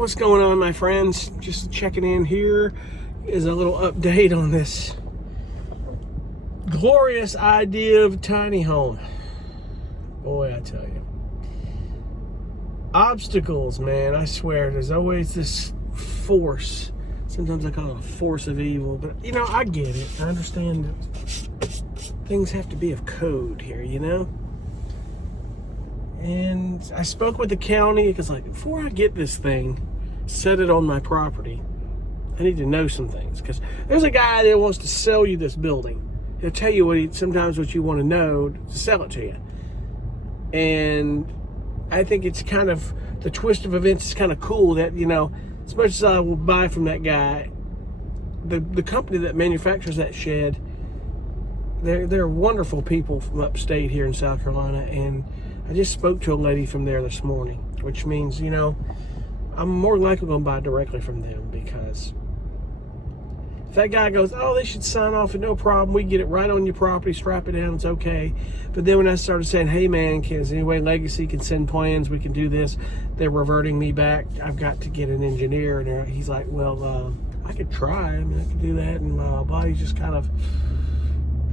What's going on, my friends? Just checking in. Here is a little update on this glorious idea of a tiny home. Boy, I tell you. Obstacles, man, I swear. There's always this force. Sometimes I call it a force of evil. But, you know, I get it. I understand that things have to be of code here, you know? And I spoke with the county because, like, before I get this thing, set it on my property, I need to know some things. Because there's a guy that wants to sell you this building. He'll tell you sometimes what you want to know to sell it to you. And I think it's kind of, the twist of events is kind of cool that, you know, as much as I will buy from that guy, the company that manufactures that shed, they're wonderful people from upstate here in South Carolina. And I just spoke to a lady from there this morning, which means, you know, I'm more likely going to buy directly from them, because if that guy goes, oh, they should sign off and no problem, we get it right on your property, strap it down, it's okay. But then when I started saying, hey man, is any way Legacy can send plans, we can do this, they're reverting me back, I've got to get an engineer. And he's like, well, I could try, I mean, I could do that. And blah, blah. He's just kind of,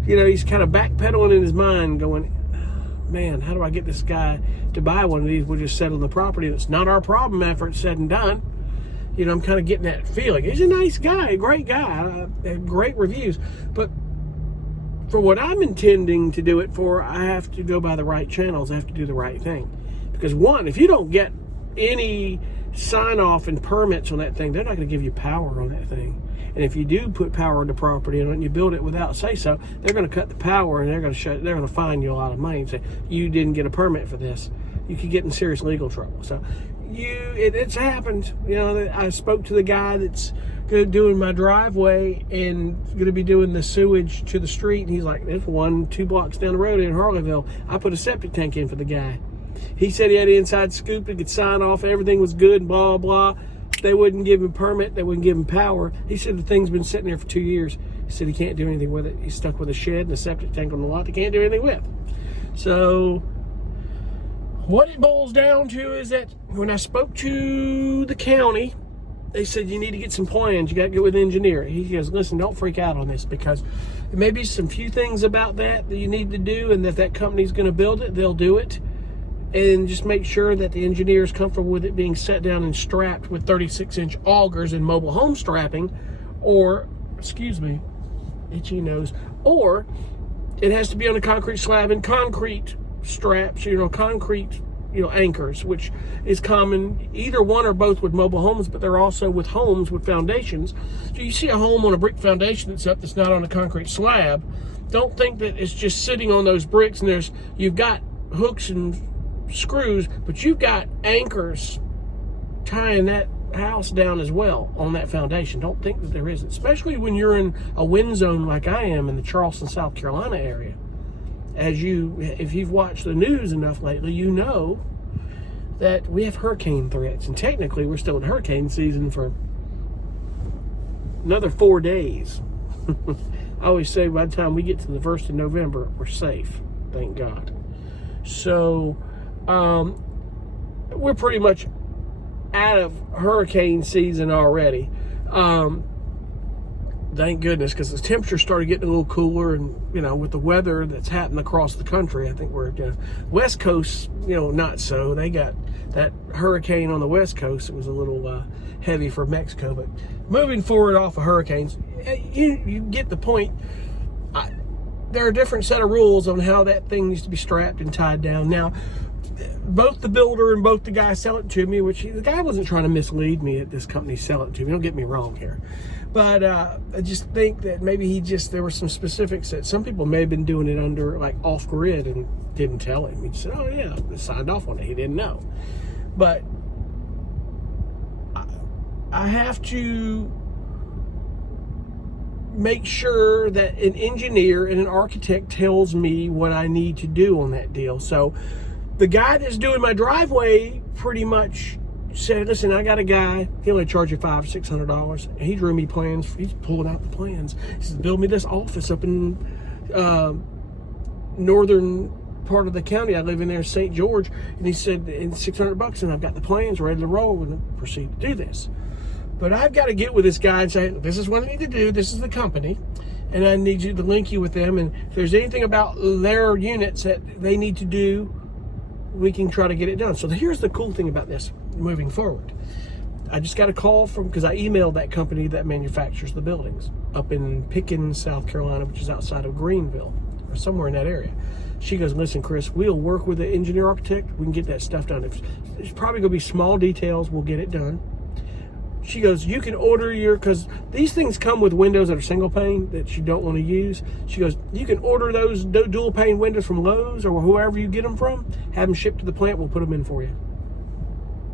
you know, he's kind of backpedaling in his mind going, man, how do I get this guy to buy one of these? We'll just settle the property. It's not our problem after it's said and done. You know, I'm kind of getting that feeling. He's a nice guy, a great guy, great reviews. But for what I'm intending to do it for, I have to go by the right channels. I have to do the right thing. Because one, if you don't get any sign off and permits on that thing, they're not going to give you power on that thing. And if you do put power on the property and you build it without say so, they're going to cut the power and they're going to fine you a lot of money and say you didn't get a permit for this. You could get in serious legal trouble. So it's happened. You know, I spoke to the guy that's doing my driveway and going to be doing the sewage to the street, and he's like, there's 2 blocks down the road in Harleyville. I put a septic tank in for the guy. He said he had the inside scoop, he could sign off, everything was good, and blah, blah. They wouldn't give him a permit, they wouldn't give him power. He said the thing's been sitting there for 2 years. He said he can't do anything with it. He's stuck with a shed and a septic tank on the lot he can't do anything with. So what it boils down to is that when I spoke to the county, they said you need to get some plans. You got to get with the engineer. He goes, listen, don't freak out on this, because there may be some few things about that you need to do, and if that company's going to build it, they'll do it. And just make sure that the engineer is comfortable with it being set down and strapped with 36-inch augers and mobile home strapping, or, excuse me, itchy nose, or it has to be on a concrete slab and concrete straps, you know, concrete, you know, anchors, which is common, either one or both with mobile homes, but they're also with homes with foundations. So you see a home on a brick foundation that's up that's not on a concrete slab, don't think that it's just sitting on those bricks and you've got hooks and screws, but you've got anchors tying that house down as well on that foundation. Don't think that there isn't, especially when you're in a wind zone like I am in the Charleston, South Carolina area. If you've watched the news enough lately, you know that we have hurricane threats, and technically we're still in hurricane season for another 4 days. I always say by the time we get to the 1st of November, we're safe, thank God. So we're pretty much out of hurricane season already. Thank goodness, because the temperature started getting a little cooler, and, you know, with the weather that's happening across the country, I think we're West Coast, you know, not so. They got that hurricane on the West Coast. It was a little heavy for Mexico, but moving forward off of hurricanes, you get the point. There are a different set of rules on how that thing needs to be strapped and tied down. Now, both the builder and both the guy selling it to me, which the guy wasn't trying to mislead me at this company selling it to me. Don't get me wrong here. But I just think that maybe there were some specifics that some people may have been doing it under, like, off-grid, and didn't tell him. He said, oh yeah, I signed off on it. He didn't know. But I have to make sure that an engineer and an architect tells me what I need to do on that deal. So the guy that's doing my driveway pretty much said, listen, I got a guy, he'll only charge you $500 or $600. And he drew me plans. He's pulling out the plans. He says, build me this office up in northern part of the county I live in there, St. George, and he said, in $600, and I've got the plans ready to roll and proceed to do this. But I've got to get with this guy and say, this is what I need to do. This is the company, and I need you to link you with them. And if there's anything about their units that they need to do, we can try to get it done. So here's the cool thing about this moving forward. I just got a call because I emailed that company that manufactures the buildings up in Pickens, South Carolina, which is outside of Greenville or somewhere in that area. She goes, listen, Chris, we'll work with the engineer architect. We can get that stuff done. It's probably going to be small details. We'll get it done. She goes, you can order because these things come with windows that are single pane that you don't want to use. She goes, you can order those dual pane windows from Lowe's or whoever you get them from, have them shipped to the plant, we'll put them in for you.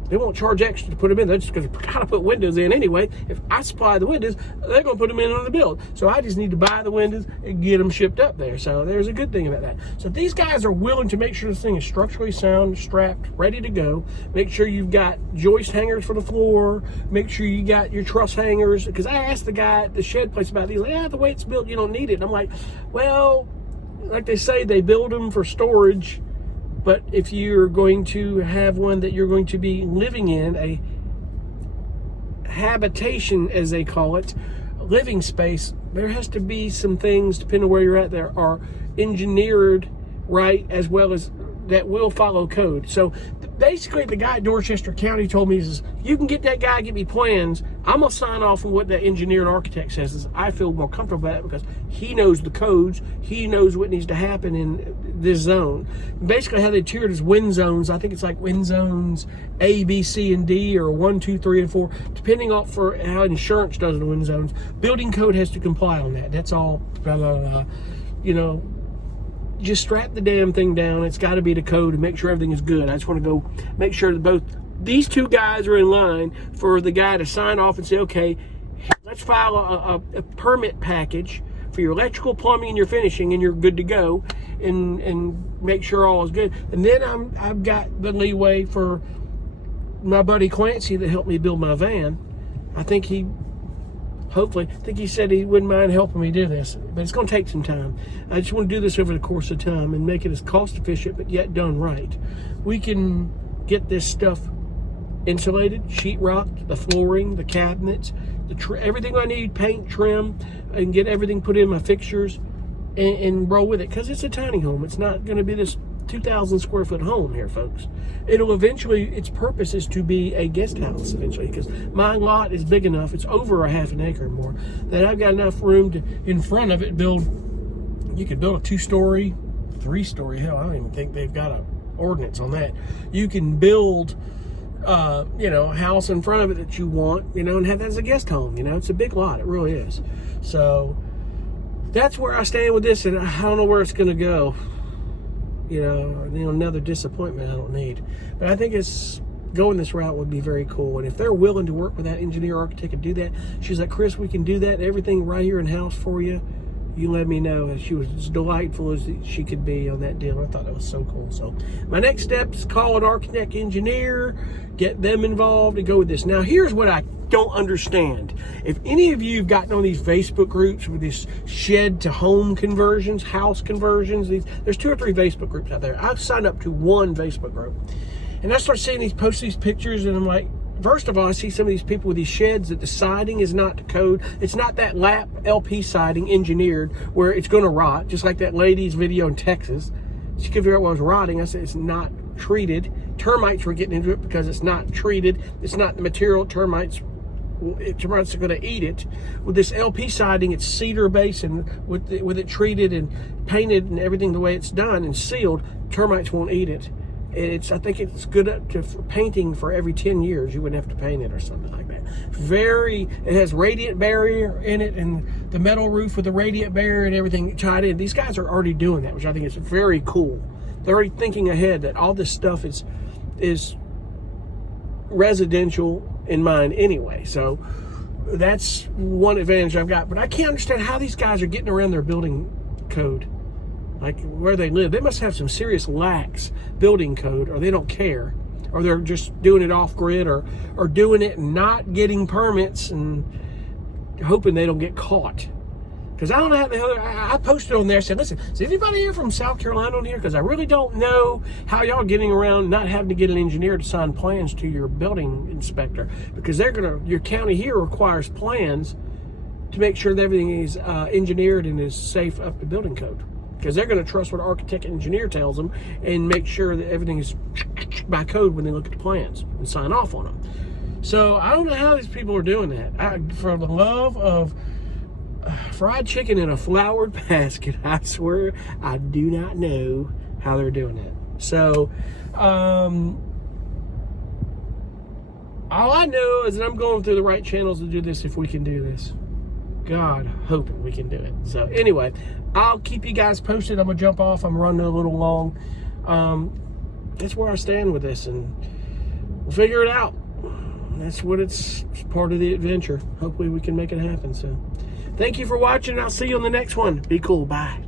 They won't charge extra to put them in. They're just going to gotta put windows in anyway. If I supply the windows, they're going to put them in on the build. So I just need to buy the windows and get them shipped up there. So there's a good thing about that. So these guys are willing to make sure this thing is structurally sound, strapped, ready to go. Make sure you've got joist hangers for the floor. Make sure you got your truss hangers. Because I asked the guy at the shed place about these. Like, the way it's built, you don't need it. And I'm like, well, like they say, they build them for storage. But if you're going to have one that you're going to be living in, a habitation, as they call it, a living space, there has to be some things, depending on where you're at, there are engineered right, as well as that will follow code. So basically, the guy at Dorchester County told me, he says, you can get that guy, get me plans. I'm going to sign off on what that engineer and architect says. I feel more comfortable about it because he knows the codes. He knows what needs to happen in this zone. Basically, how they tiered is wind zones. I think it's like wind zones A, B, C, and D, or 1, 2, 3, and 4, depending on for how insurance does the wind zones. Building code has to comply on that. That's all. Blah, blah, blah. You know, just strap the damn thing down. It's got to be the code and make sure everything is good. I just want to go make sure that both these two guys are in line for the guy to sign off and say, okay, let's file a permit package for your electrical, plumbing, and your finishing, and you're good to go, and make sure all is good. And then I've got the leeway for my buddy Clancy that helped me build my van. I think he said he wouldn't mind helping me do this, but it's going to take some time. I just want to do this over the course of time and make it as cost efficient, but yet done right. We can get this stuff insulated, sheetrocked, the flooring, the cabinets, everything I need, paint, trim, and get everything put in my fixtures and roll with it, because it's a tiny home. It's not going to be this 2,000 square foot home here, folks. It'll eventually, its purpose is to be a guest house eventually, because my lot is big enough, it's over a half an acre or more, that I've got enough room to, in front of it, you could build a 2-story, 3-story, hell, I don't even think they've got an ordinance on that. You can build, a house in front of it that you want, and have that as a guest home. It's a big lot, it really is. So that's where I stand with this, and I don't know where it's going to go. Another disappointment I don't need. But I think going this route would be very cool. And if they're willing to work with that engineer architect and do that, she's like, Chris, we can do that, everything right here in house for you. You let me know. And she was as delightful as she could be on that deal. I thought that was so cool. So my next step is call an architect engineer, get them involved, and go with this. Now, here's what I don't understand. If any of you have gotten on these Facebook groups with these shed to home conversions, house conversions, there's 2 or 3 Facebook groups out there. I've signed up to one Facebook group, and I start seeing these pictures, and I'm like, first of all, I see some of these people with these sheds that the siding is not the code. It's not that lap LP siding engineered where it's going to rot, just like that lady's video in Texas. She could figure out what was rotting. I said it's not treated. Termites were getting into it because it's not treated. It's not the material. Termites are going to eat it. With this LP siding, it's cedar base, and with it treated and painted and everything the way it's done and sealed, termites won't eat it. I think it's good for painting for every 10 years. You wouldn't have to paint it or something like that. It has radiant barrier in it, and the metal roof with the radiant barrier and everything tied in. These guys are already doing that, which I think is very cool. They're already thinking ahead that all this stuff is residential in mind anyway. So that's one advantage I've got. But I can't understand how these guys are getting around their building code. Like where they live, they must have some serious lax building code, or they don't care, or they're just doing it off grid, or doing it and not getting permits and hoping they don't get caught. Because I don't know how the hell, I posted on there, said, listen, is anybody here from South Carolina on here? Because I really don't know how y'all getting around not having to get an engineer to sign plans to your building inspector. Because your county here requires plans to make sure that everything is engineered and is safe up to building code. Because they're going to trust what architect and engineer tells them and make sure that everything is by code when they look at the plans and sign off on them. So I don't know how these people are doing that. For the love of fried chicken in a flowered basket, I swear I do not know how they're doing it. So all I know is that I'm going through the right channels to do this if we can do this. God, hoping we can do it. So anyway, I'll keep you guys posted. I'm gonna jump off. I'm running a little long. That's where I stand with this, and we'll figure it out. That's what it's part of the adventure. Hopefully we can make it happen. So thank you for watching. I'll see you on the next one. Be cool. Bye.